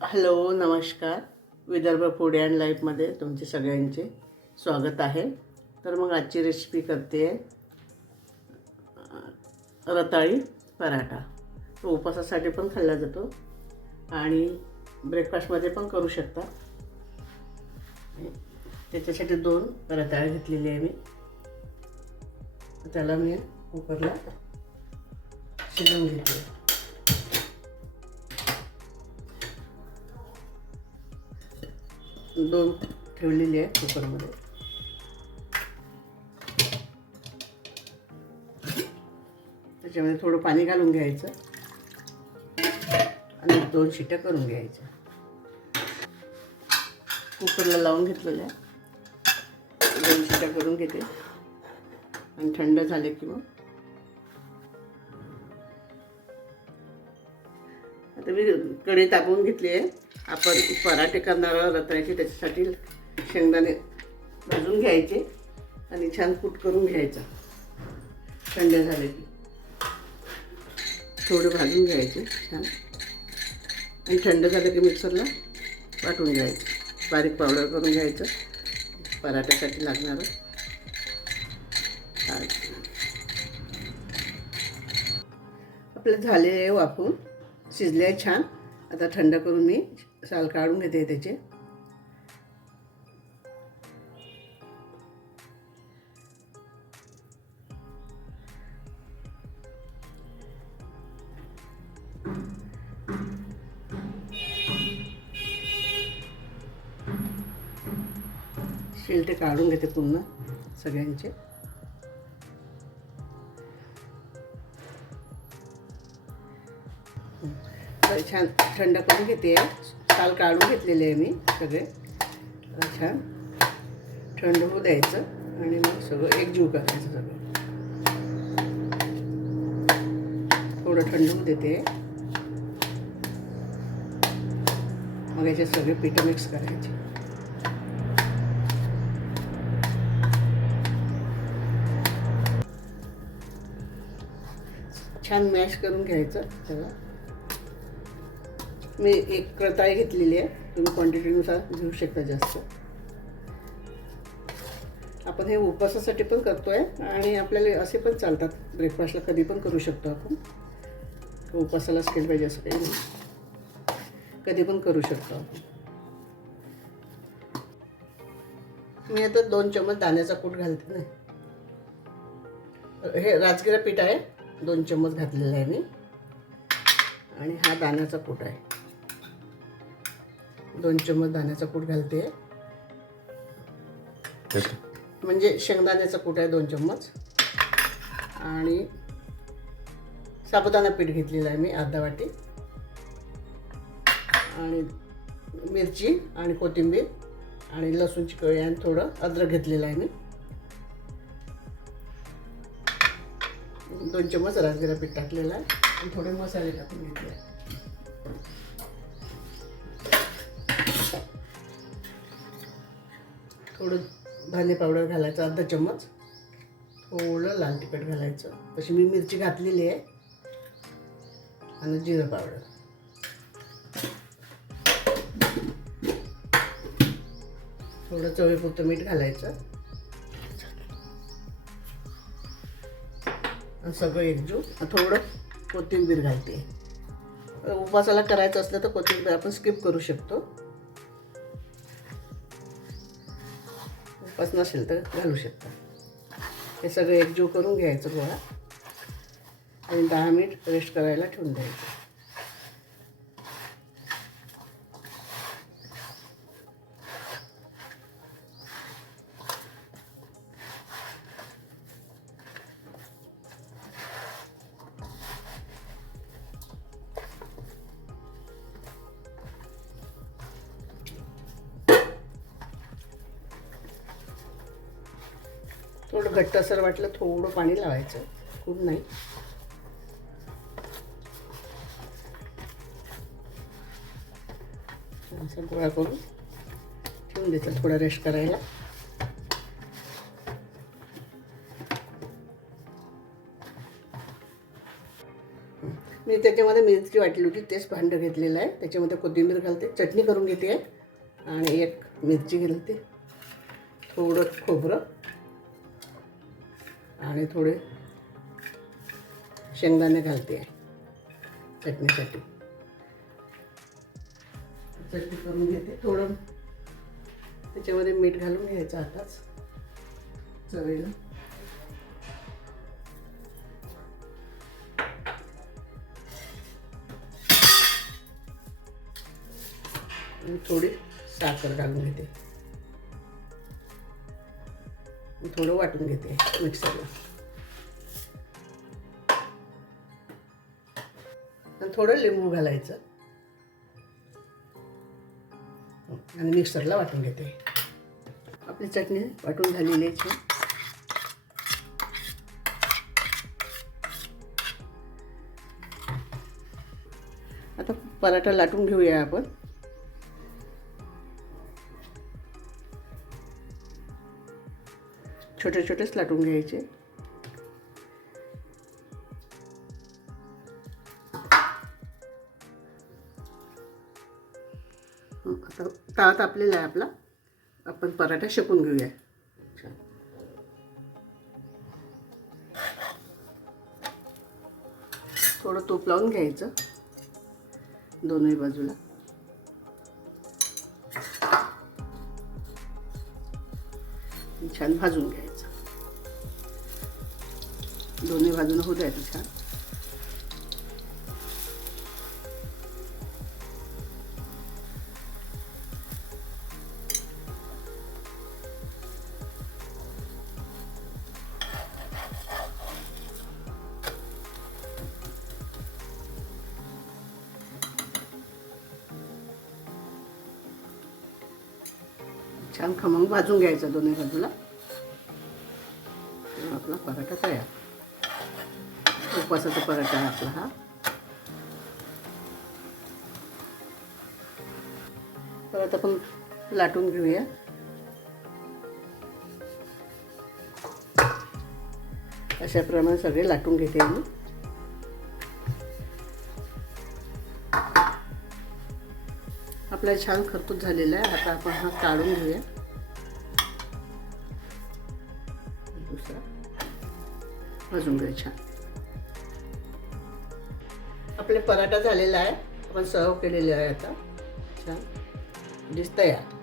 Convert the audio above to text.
Hello नमस्कार. Vidarbha food and लाईफमध्ये तुमचे सगळ्यांचे स्वागत आहे. तर मग आजची रेसिपी करते आहे रताळी पराठा. तो उपवासासाठी पण खाल्ला जातो आणि ब्रेकफास्टमध्ये पण करू शकता. त्याच्यासाठी 2 रताळे घेतलेले आहे मी. त्याला मी कुकरला शिजवून घेते. 2 ठेवलेली आहे कुकरमध्ये. त्याच्यामध्ये थोडं पाणी घालून घ्यायचं आणि 2 शिट्या करून घ्यायच्या. कुकरला लावून घेतलेल्या 2 शिट्या करून घेते आणि थंड झाले की मग आता मी कढई तापवून घेतली आहे. आपण पराठे करणार रताळ्याचे, त्याच्यासाठी शेंगदाणे भाजून घ्यायचे आणि छान कूट करून घ्यायचा. थंड झाले की थोडे भाजून घ्यायचे छान आणि थंड झालं की मिक्सरला वाटून घ्यायचं. बारीक पावडर करून घ्यायचं पराठ्यासाठी लागणारं. आपलं झाले आहे वाफून, शिजले आहे छान. आता थंड करून मी साल काढून घेते त्याचे. शिलटे काढून घेते पूर्ण सगळ्यांचे. छान थंड करून घेते. साल काढून घेतलेले आहे मी सगळे. छान थंड होऊ द्यायचं आणि मग सगळं एकजीव करायचं. सगळं थोडं थंड होऊ देते. मग याचे सगळे पीठ मिक्स करायचे. छान मॅश करून घ्यायचं त्याला. मी 1 रताळी घेतलेली आहे. तुम्ही क्वांटिटीनुसार घेऊ शकता जास्त. आपण हे उपवासासाठी पण करतो आहे आणि आपल्याला असे पण चालतात. ब्रेकफास्टला कधी पण करू शकतो आपण. उपवासालाच केलं पाहिजे असं काही नाही, कधी पण करू शकतो आपण. मी आता 2 चम्मच दाण्याचा कूट घालते नाही. हे राजगिरा पीठ आहे, 2 चम्मच घातलेलं आहे मी. आणि हा दाण्याचा कूट आहे, 2 चम्मच दाण्याचा कूट घालते. म्हणजे शेंगदाण्याचा कूट आहे 2 चम्मच. आणि साबुदाणा पीठ घेतलेलं आहे मी अर्धा वाटी. आणि मिरची आणि कोथिंबीर आणि लसूणची कळी आणि थोडं अद्रक घेतलेलं आहे मी. 2 चम्मच राजगिरा पीठ टाकलेलं आहे आणि थोडे मसाले टाकून घेतले. थोडं धने पावडर घालायचं अर्धा चम्मच. थोडं लाल तिखट घालायचं, तशी मी मिरची घातलेली आहे. आणि जिरं पावडर. थोडं चवीपुरतं मीठ घालायचं आणि सगळं एकजीव. थोडं कोथिंबीर घालते. उपवासाला करायचं असलं तर कोथिंबीर आपण स्किप करू शकतो. उपवास नसेल तर घालू शकता. हे सगळं एकजीव करून घ्यायचं गोळा आणि 10 मिनिट रेस्ट करायला ठेवून द्यायचं. थोडं घट्टसर वाटलं थोडं पाणी लावायचं, खूप नाही. असं गोळा करून ठेवून द्यायचं थोडा रेस्ट करायला. मी त्याच्या त्याच्यामध्ये मिरची वाटली होती तेच भांडं घेतलेलं आहे. त्याच्यामध्ये कोथिंबीर घालते, चटणी करून घेते आणि एक मिरची घालते, थोडं खोबरं आणि थोडे शेंगदाणे घालते चटणीसाठी. चटणी करून घेते. थोडं त्याच्यामध्ये मीठ घालून घ्यायचं आताच चवीला. आणि थोडी साखर घालून घेते. थोडं वाटून घेते मिक्सरला. आणि थोडं लिंबू घालायचं आणि मिक्सरला वाटून घेते. आपली चटणी वाटून झालेली आहे. आता पराठा लाटून घेऊया आपण. छोटे छोटेच लाटून घ्यायचे. आता तवा तापलेला आहे आपला. आपण पराठा शेकून घेऊया. छान थोडं तूप लावून घ्यायचं दोन्ही बाजूला. छान भाजून घ्यायचं. दोन्ही बाजूने होऊ द्यायचं छान. छान खमंग भाजून घ्यायचं दोन्ही बाजूला. आपला पराठा तयार. उपवासाचा पराठा आहे आपला हा. परत आपण लाटून घेऊया. अशाप्रमाणे सगळे लाटून घेते मी. आपला छान खरपूस झालेला आहे. आता आपण हा काढून घेऊया. दुसरा भाजून घेऊया छान. आपले पराठा झालेला आहे. आपण सर्व केलेले आहे. आता छान डिश तयार.